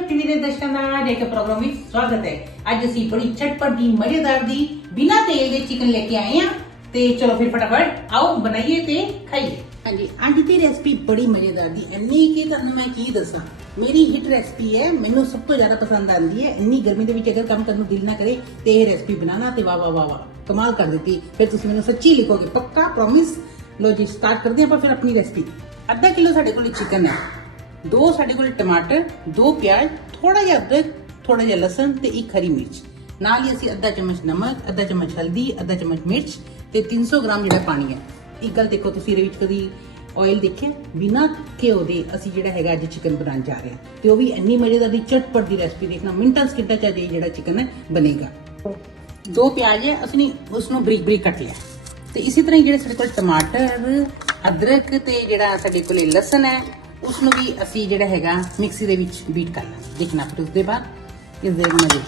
ਇੱਕ ਪ੍ਰੋਗਰਾਮ ਵਿੱਚ ਸਵਾਗਤ ਹੈ। ਅੱਜ ਅਸੀਂ ਬੜੀ ਝਟਪਟ ਮਜ਼ੇਦਾਰ ਦੀ ਬਿਨਾਂ ਤੇਲ ਦੇ ਚਿਕਨ ਲੈ ਕੇ ਆਏ ਹਾਂ ਤੇ ਚਲੋ ਫਿਰ ਫਟਾਫਟ ਆਓ, ਬਣਾਈਏ ਤੇ ਖਾਈਏ। ਹਾਂਜੀ, ਅੱਜ ਦੀ ਰੈਸਪੀ ਬੜੀ ਮਜ਼ੇਦਾਰ ਦੀ, ਇੰਨੀ ਕਿ ਤੁਹਾਨੂੰ ਮੈਂ ਕੀ ਦੱਸਾਂ? ਮੇਰੀ ਹਿੱਟ ਰੈਸਪੀ ਹੈ, ਮੈਨੂੰ ਸਭ ਤੋਂ ਜ਼ਿਆਦਾ ਪਸੰਦ ਆਉਂਦੀ ਹੈ, ਇੰਨੀ ਗਰਮੀ ਦੇ ਵਿੱਚ ਅਗਰ ਕੰਮ ਕਰਨ ਨੂੰ ਦਿਲ ਨਾ ਕਰੇ ਤੇ ਇਹ ਰੈਸਪੀ ਬਣਾਣਾ ਤੇ ਵਾਹ ਵਾਹ ਵਾਹ ਵਾਹ, ਕਮਾਲ ਕਰ ਦਿੱਤੀ। ਫਿਰ ਤੁਸੀਂ ਮੈਨੂੰ ਸੱਚੀ ਲਿਖੋਗੇ, ਪੱਕਾ ਪ੍ਰੋਮਿਸ ਲੋ ਜੀ ਸਟਾਰਟ ਕਰਦੇ ਹਾਂ ਆਪਾਂ ਫਿਰ ਆਪਣੀ ਰੈਸਪੀ ਅੱਧਾ ਕਿਲੋ ਸਾਡੇ ਕੋਲ ਚਿਕਨ ਹੈ। ਦੋ ਸਾਡੇ ਕੋਲ ਟਮਾਟਰ, ਦੋ ਪਿਆਜ਼ ਥੋੜਾ ਜਿਹਾ ਅਦਰਕ ਥੋੜਾ ਜਿਹਾ ਲਸਣ ਤੇ ਇੱਕ ਹਰੀ ਮਿਰਚ। ਨਾਲ ਹੀ ਅਸੀਂ ਅੱਧਾ ਚਮਚ ਨਮਕ, ਅੱਧਾ ਚਮਚ ਹਲਦੀ, ਅੱਧਾ ਚਮਚ ਮਿਰਚ ਤੇ 300 ਗ੍ਰਾਮ ਜਿਹੜਾ ਪਾਣੀ ਹੈ। ਇੱਕ ਗੱਲ ਦੇਖੋ ਤੁਸੀਂ ਇਹਦੇ ਵਿੱਚ ਕਦੀ ਆਇਲ ਦੇਖਿਆ? ਬਿਨਾ ਘਿਓ ਦੇ ਅਸੀਂ ਜਿਹੜਾ ਹੈਗਾ ਅੱਜ ਚਿਕਨ ਬਣਾਉਣ ਜਾ ਰਹੇ ਹਾਂ। ਤੇ ਉਹ ਵੀ ਇੰਨੀ ਮਜ਼ੇਦਾਰ ਦੀ, ਚਟਪਟ ਦੀ ਰੈਸਪੀ ਦੇਖਣਾ, ਮਿੰਟਾਂ, ਸਕਿੰਟਾਂ ਚ ਅੱਜ ਇਹ ਜਿਹੜਾ ਚਿਕਨ ਹੈ ਬਣੇਗਾ। ਦੋ ਪਿਆਜ਼ ਹੈ, ਅਸੀਂ ਉਸ ਨੂੰ ਬਰੀਕ ਬਰੀਕ ਕੱਟ ਲਿਆ। ਤੇ ਇਸੇ ਤਰ੍ਹਾਂ ਹੀ ਜਿਹੜੇ ਸਾਡੇ ਕੋਲ ਟਮਾਟਰ, ਅਦਰਕ ਤੇ ਜਿਹੜਾ ਸਾਡੇ ਕੋਲੇ ਲਸਣ ਹੈ ਉਸ ਨੂੰ ਵੀ ਅਸੀਂ ਜਿਹੜਾ ਹੈਗਾ ਮਿਕਸੀ ਦੇ ਵਿੱਚ ਬੀਟ ਕਰ ਲਾਂਗੇ। ਦੇਖਣਾ ਫਿਰ ਉਸ ਦੇ ਬਾਅਦ ਇਸ ਦੇ ਮਜ਼ੇ।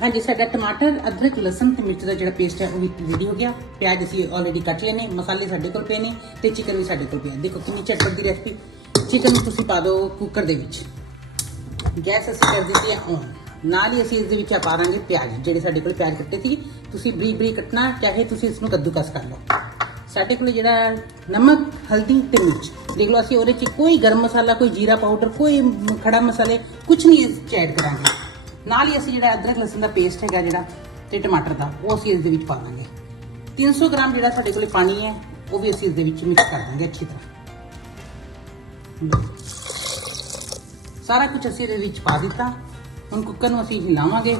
ਹਾਂਜੀ, ਸਾਡਾ ਟਮਾਟਰ, ਅਦਰਕ, ਲਸਣ ਤੇ ਮਿਰਚ ਦਾ ਜਿਹੜਾ ਪੇਸਟ ਹੈ ਉਹ ਵੀ ਰੈਡੀ ਹੋ ਗਿਆ। ਪਿਆਜ਼ ਅਸੀਂ ਆਲਰੇਡੀ ਕੱਟ ਲਏ ਨੇ, ਮਸਾਲੇ ਸਾਡੇ ਕੋਲ ਪਏ ਨੇ ਤੇ ਚਿਕਨ ਵੀ ਸਾਡੇ ਕੋਲ ਪਿਆ। ਦੇਖੋ ਕਿੰਨੀ ਚਟਪਟ ਦੀ ਰੈਸਪੀ ਚਿਕਨ ਨੂੰ ਤੁਸੀਂ ਪਾ ਦਿਓ ਕੁੱਕਰ ਦੇ ਵਿੱਚ। ਗੈਸ ਅਸੀਂ ਕਰ ਦਿੱਤੀ ਹੈ ਔਨ ਨਾਲ ਹੀ ਅਸੀਂ ਇਸ ਦੇ ਵਿੱਚ ਪਾ ਦਾਂਗੇ ਪਿਆਜ਼, ਜਿਹੜੇ ਸਾਡੇ ਕੋਲ ਪਿਆਜ਼ ਕੱਟੇ ਸੀ। ਤੁਸੀਂ ਬਰੀਕ ਬਰੀਕ ਕੱਟਣਾ, ਚਾਹੇ ਤੁਸੀਂ ਇਸ ਨੂੰ ਕੱਦੂਕਸ ਕਰ ਲਓ। ਸਾਡੇ ਕੋਲ ਜਿਹੜਾ ਨਮਕ, ਹਲਦੀ ਤੇ ਮਿਰਚ ਦੇਖ ਲਓ, ਅਸੀਂ ਉਹਦੇ ਚ ਕੋਈ ਗਰਮ ਮਸਾਲਾ, ਕੋਈ ਜੀਰਾ ਪਾਊਡਰ ਕੋਈ ਖੜਾ ਮਸਾਲੇ ਕੁਝ ਨਹੀਂ ਇਸ ਚ ਐਡ ਕਰਾਂਗੇ। ਨਾਲ ਹੀ ਅਸੀਂ ਜਿਹੜਾ ਅਦਰਕ, ਲਸਣ ਦਾ ਪੇਸਟ ਹੈਗਾ ਜਿਹੜਾ ਤੇ ਟਮਾਟਰ ਦਾ, ਉਹ ਅਸੀਂ ਇਸ ਦੇ ਵਿੱਚ ਪਾ ਦਾਂਗੇ। 300 ਗ੍ਰਾਮ ਜਿਹੜਾ ਸਾਡੇ ਕੋਲੇ ਪਾਣੀ ਹੈ, ਉਹ ਵੀ ਅਸੀਂ ਇਸ ਦੇ ਵਿੱਚ ਮਿਕਸ ਕਰ ਦਾਂਗੇ ਅੱਛੀ ਤਰ੍ਹਾਂ। ਸਾਰਾ ਕੁਝ ਅਸੀਂ ਇਹਦੇ ਵਿੱਚ ਪਾ ਦਿੱਤਾ। ਹੁਣ ਕੁੱਕਰ ਨੂੰ ਅਸੀਂ ਹਿਲਾਵਾਂਗੇ।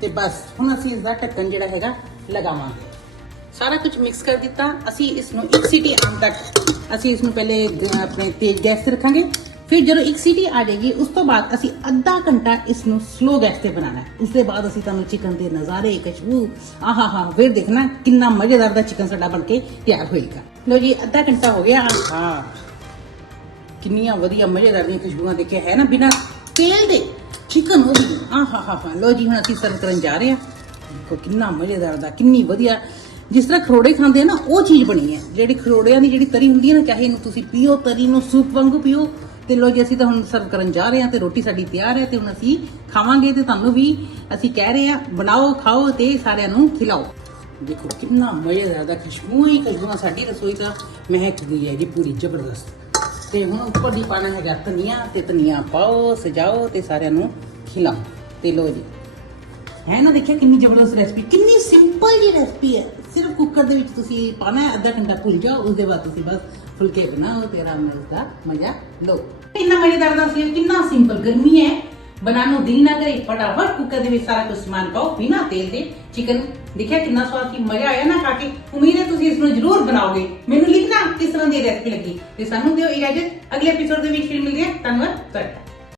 ਤੇ ਬਸ, ਹੁਣ ਅਸੀਂ ਇਸ ਦਾ ਢੱਕਣ ਜਿਹੜਾ ਹੈਗਾ, ਲਗਾਵਾਂਗੇ। ਸਾਰਾ ਕੁਝ ਮਿਕਸ ਕਰ ਦਿੱਤਾ। ਅਸੀਂ ਇਸ ਨੂੰ ਇੱਕ ਸੀਟੀ ਆਉਣ ਤੱਕ ਅਸੀਂ ਇਸ ਨੂੰ ਪਹਿਲੇ ਆਪਣੇ ਤੇਜ਼ ਗੈਸ ਤੇ ਰੱਖਾਂਗੇ। ਫਿਰ ਜਦੋਂ ਇੱਕ ਸੀਟੀ ਆ ਜਾਏਗੀ, ਉਸ ਤੋਂ ਬਾਅਦ ਅਸੀਂ ਅੱਧਾ ਘੰਟਾ ਇਸ ਨੂੰ ਸਲੋ ਗੈਸ ਤੇ ਬਣਾਉਣਾ ਹੈ। ਉਸ ਦੇ ਬਾਅਦ ਅਸੀਂ ਤੁਹਾਨੂੰ ਚਿਕਨ ਦੇ ਨਜ਼ਾਰੇ, ਖੁਸ਼ਬੂ ਆਹਾ ਹਾ ਫਿਰ ਦੇਖਣਾ ਕਿੰਨਾ ਮਜ਼ੇਦਾਰ ਦਾ ਚਿਕਨ ਸਾਡਾ ਬਣ ਕੇ ਤਿਆਰ ਹੋਏਗਾ। ਲੋ ਜੀ, ਅੱਧਾ ਘੰਟਾ ਹੋ ਗਿਆ। ਹਾਂ। ਕਿੰਨੀਆਂ ਵਧੀਆ ਮਜ਼ੇਦਾਰ ਦੀਆਂ ਖੁਸ਼ਬੂਆਂ ਦੇਖਿਆ ਹੈ ਨਾ ਬਿਨਾਂ ਤੇਲ ਦੇ। ਚਿਕਨ ਹੋ ਵੀ। ਆਹਾ ਹਾ ਹਾ ਲੋ ਜੀ, ਹੁਣ ਅਸੀਂ ਸਰਵ ਕਰਨ ਜਾ ਰਹੇ ਹਾਂ। ਦੇਖੋ ਕਿੰਨਾ ਮਜ਼ੇਦਾਰ ਦਾ, ਕਿੰਨੀ ਵਧੀਆ ਜਿਸ ਤਰ੍ਹਾਂ ਖਰੋੜੇ ਖਾਂਦੇ ਆ ਨਾ, ਉਹ ਚੀਜ਼ ਬਣੀ ਹੈ। ਜਿਹੜੀ ਖਰੋੜਿਆਂ ਦੀ ਜਿਹੜੀ ਤਰੀ ਹੁੰਦੀ ਹੈ ਨਾ, ਚਾਹੇ ਇਹਨੂੰ ਤੁਸੀਂ ਪੀਓ, ਤਰੀ ਨੂੰ ਸੂਪ ਵਾਂਗੂ ਪੀਓ, ਤੇ ਲੋ ਜੀ ਅਸੀਂ ਤਾਂ ਹੁਣ ਸਰਵ ਕਰਨ ਜਾ ਰਹੇ ਹਾਂ ਤੇ ਰੋਟੀ ਸਾਡੀ ਤਿਆਰ ਹੈ ਤੇ ਹੁਣ ਅਸੀਂ ਖਾਵਾਂਗੇ ਤੇ ਤੁਹਾਨੂੰ ਵੀ ਅਸੀਂ ਕਹਿ ਰਹੇ ਹਾਂ, ਬਣਾਓ, ਖਾਓ ਤੇ ਸਾਰਿਆਂ ਨੂੰ ਖਿਲਾਓ। ਦੇਖੋ, ਕਿੰਨਾ ਮਜ਼ੇਦਾਰ ਦਾ ਖੁਸ਼ਬੂ ਹੀ ਖੁਸ਼ਬੂਆਂ ਸਾਡੀ ਰਸੋਈ ਦਾ ਗਈ ਹੈ ਜੀ, ਪੂਰੀ ਜ਼ਬਰਦਸਤ। ਤੇ ਹੁਣ ਉੱਪਰ ਦੀ ਪਾਣਾ ਹੈਗਾ ਧਨੀਆ, ਤੇ ਧਨੀਆ ਪਾਓ, ਸਜਾਓ ਤੇ ਸਾਰਿਆਂ ਨੂੰ ਖਿਲਾਓ। ਤੇ ਲੋ ਜੀ, ਹੈ ਨਾ ਦੇਖਿਆ ਕਿੰਨੀ ਜ਼ਬਰਦਸਤ ਰੈਸਪੀ ਕਿੰਨੀ ਸਿੰਪਲ ਜੀ ਰੈਸਪੀ ਹੈ। ਸਿਰਫ ਕੁੱਕਰ ਦੇ ਵਿੱਚ ਤੁਸੀਂ ਪਾਣਾ ਅੱਧਾ ਘੰਟਾ ਭੁੱਲ ਜਾਓ ਉਸ ਦੇ ਬਾਅਦ ਤੁਸੀਂ ਬਸ ਫੁਲਕੇ ਬਣਾਓ ਤੇ ਆਰਾਮ ਨਾਲ ਉਸਦਾ ਮਜ਼ਾ ਲਓ। ਇੰਨਾ ਮਜ਼ੇਦਾਰ ਦਾ ਸੀ, ਕਿੰਨਾ ਸਿੰਪਲ ਗਰਮੀ ਹੈ। ਬਣਾਉਣ ਨੂੰ ਦਿਲ ਨਾ ਕਰੇ, ਫਟਾਫਟ ਕੁੱਕਰ ਦੇ ਵਿੱਚ ਸਾਰਾ ਕੁਝ ਸਮਾਨ ਪਾਓ, ਬਿਨਾ ਤੇਲ ਦੇ। ਚਿਕਨ, ਦੇਖਿਆ ਕਿੰਨਾ ਸਵਾਦ ਸੀ, ਮਜ਼ਾ ਆਇਆ ਨਾ ਖਾ ਕੇ। ਉਮੀਦ ਹੈ ਤੁਸੀਂ ਇਸ ਨੂੰ ਜ਼ਰੂਰ ਬਣਾਓਗੇ। ਮੈਨੂੰ ਲਿਖਣਾ ਕਿਸ ਤਰ੍ਹਾਂ ਦੀ ਰੈਸਪੀ ਲੱਗੀ, ਤੇ ਸਾਨੂੰ ਦਿਓ ਇਜਾਜ਼ਤ। ਅਗਲੇ ਐਪੀਸੋਡ ਦੇ ਵਿੱਚ ਫਿਰ ਮਿਲਦੇ ਹਾਂ। ਧੰਨਵਾਦ ਤੁਹਾਡਾ